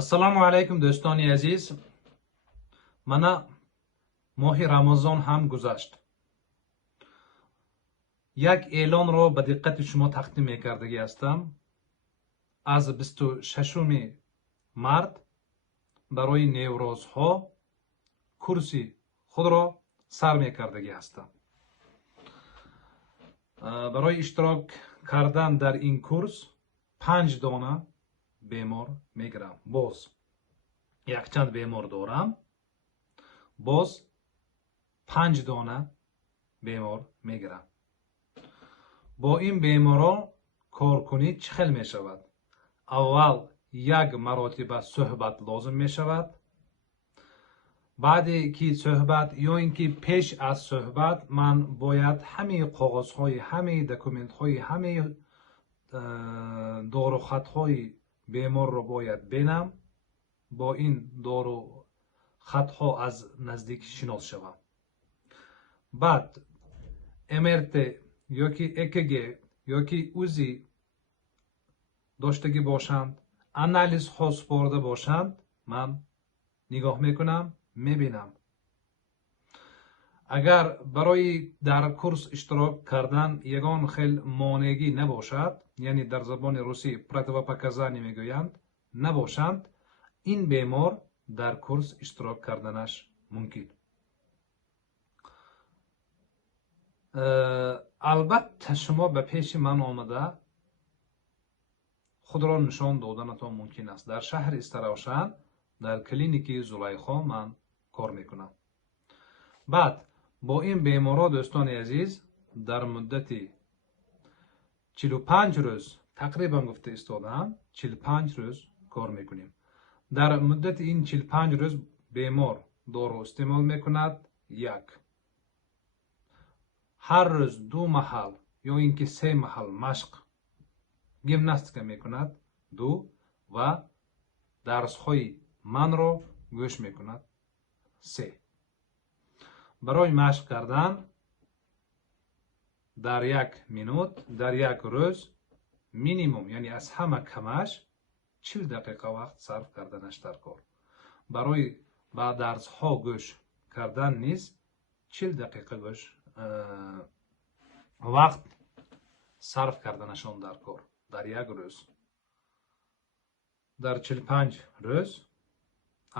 ассалому алайкум дӯстони азиз. Мана моҳи рамазон ҳам гузашт. як эълонро ба диққати шумо тақдим мекардагӣ ҳастам. аз 26 март барои неврозҳо курси худро сар мекардагӣ ҳастам. барои иштирок кардан дар ин курс 5 дона бемор мегирам. боз якчанд бемор дорам. боз 5 дона бемор мегирам. бо ин беморро коркунӣ чӣ хел мешавад? аввал як маротиба суҳбат лозим мешавад. баъде ки суҳбат ё ин ки пеш аз суҳбат ман бояд ҳамаи қоғозҳои ҳамаи документҳои ҳамаи дорухатҳои беморро бояд бинам. бо ин дорухатҳо аз наздик шинос шавам. баъд мрт ёки экг ёки узи доштагӣ бошанд, анализҳо супорда бошанд, ман нигоҳ мекунам, мебинам. агар барои дар курс иштирок кардан ягон хел монеагӣ набошад, яъне дар забони русӣ противопоказания мегӯянд, набошанд, ин бемор дар курс иштирок карданаш мумкин. албатта шумо ба пеши ман омада худро нишон доданатон мумкин аст. дар шаҳри Истаравшан дар клиники Зулайхо ман кор мекунам. баъд бо ин беморро дӯстони азиз дар муддати 45 рӯз тақрибан гуфта истодам, 45 рӯз кор мекунем. дар муддати ин 45 рӯз бемор дору истеъмол мекунад. як ҳар рӯз 2 маҳал ё ин ки 3 маҳал машқ гимнастика мекунад. 2 ва дарсҳои манро гӯш мекунад. 3 барои машқ кардан дар 1 минут дар 1 рӯз минимум, яъне аз ҳама камаш 40 дақиқа вақт сарф карданаш дар кор. барои ба дарсҳо гӯш кардан низ 40 дақиқа гӯш вақт сарф карданашон дар кор дар 1 рӯз. дар 45 рӯз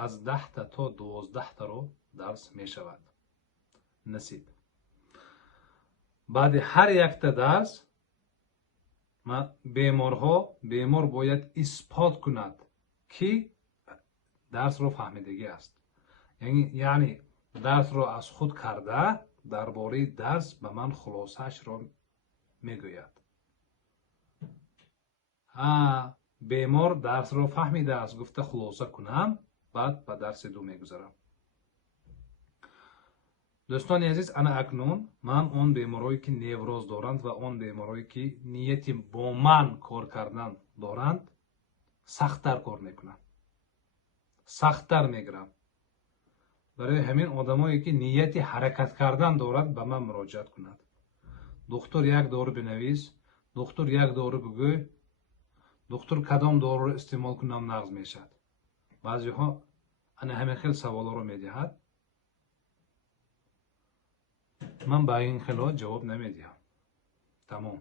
аз 10 то 12 дарс мешавад насиб. баъди ҳар якта дарс бемор бояд исбот кунад ки дарсро фаҳмидагӣ аст. яъне дарсро аз худ карда дар бораи дарс ба ман хулосаашро мегӯяд. бемор дарсро фаҳмидааст, гуфта хулоса кунам, баъд ба дарси 2 мегузарам. дӯстони азиз, ана акнун ман он беморое ки невроз доранд ва он беморое ки нияти бо ман кор кардан доранд сахттар кор мекунам, сахттар мегирам. барои ҳамин одамое ки нияти ҳаракат кардан дорад ба ман муроҷиат кунад. духтур як дору бинавис, духтур як дору бигӯй, духтур кадом доруро истеъмол кунам нағз мешавад. баъзеҳо ана ҳамин хел саволҳоро медиҳад. ман ба ин хелҳо ҷавоб намедиҳам. тамом.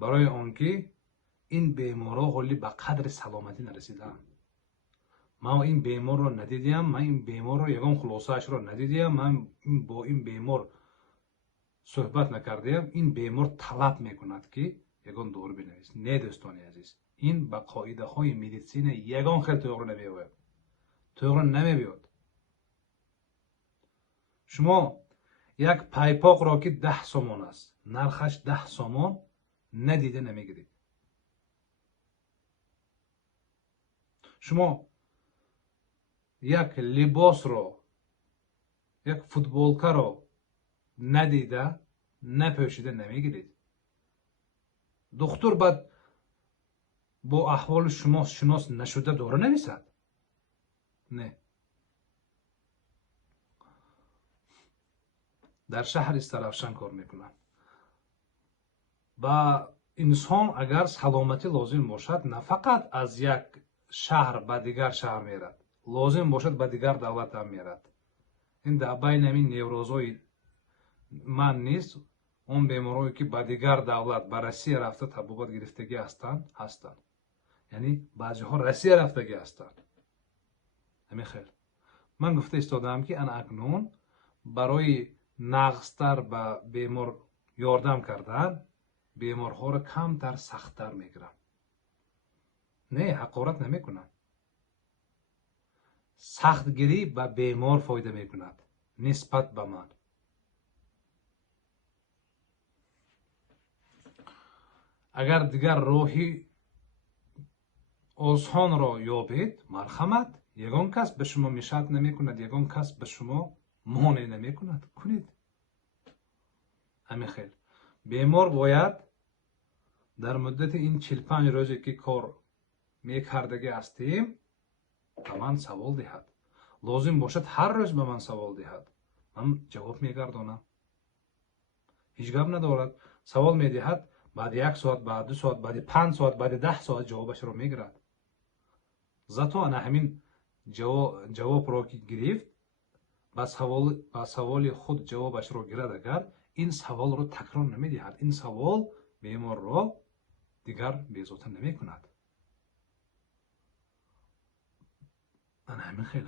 барои он ки ин беморро ҳоли ба қадри саломатӣ нарасидаам. ман ин беморро надидиам, ман ин беморро ягон хулосаашро надидиам, ман бо ин бемор суҳбат накардиам. ин бемор талаб мекунад ки ягон дору бинавис. не дӯстони азиз, ин ба қоидаҳои медисина ягон хел тоғри намеояд. тоғри намебиёд. шумо як пайпоқро ки 10 сомон аст, нархаш 10 сомон надида намегиред. шумо як либосро, як футболкаро надида напӯшида намегиред. духтур баъд бо аҳволи шумо шинос нашуда дора нависад? не. дар шаҳри Истаравшан кор мекунам. ба инсон агар саломатӣ лозим бошад, на фақат аз як шаҳр ба дигар шаҳр мерад, лозим бошад ба дигар давлат ҳам мерад. ин дар байни ҳамин неврозҳои ман нест, он беморое ки ба дигар давлат, ба Россия рафта табобат гирифтагӣ ҳастанд. яъне баъзеҳо Россия рафтагӣ ҳастанд. ҳамин хел ман гуфта истодаам ки ана акнун барои нағзтар ба бемор ёрдам кардан беморҳоро камтар сахттар мегирам. не ҳақорат намекунам. сахтгирӣ ба бемор фоида мекунад нисбат ба ман. агар дигар роҳи осонро ёбед, марҳамат, ягон кас ба шумо мишат намекунад, ягон кас ба шумо монеъ намекунад, кунед. ҳамин хел бемор бояд дар муддати ин 45 рӯзе ки кор мекардагӣ ҳастем ба ман савол диҳад. лозим бошад ҳар рӯз ба ман савол диҳад, ман ҷавоб мегардонам. ҳеҷ гап надорад. савол медиҳад, баъди 1 соат, баъди 2 соат, баъди 5 соат, баъди 10 соат ҷавобашро мегирад. зато ана ҳамин ҷавобро ки гирифт, ба саволи худ ҷавобашро гирад, агар ин саволро такрор намедиҳад, ин савол беморро дигар безовта намекунад. ана ҳамин хел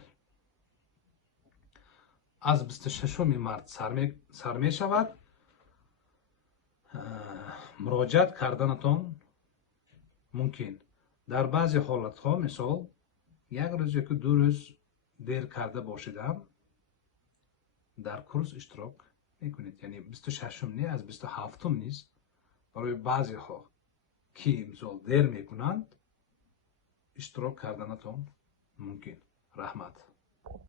аз 26 март сар мешавад. муроҷиат карданатон мумкин. дар баъзе ҳолатҳо, мисол 1 рӯз yoki 2 рӯз дер карда бошидам, дар курс иштирок мекунед. яъне 26 не, аз 27 низ барои баъзеҳо ки мисол дер мекунанд иштирок карданатон мумкин. раҳмат.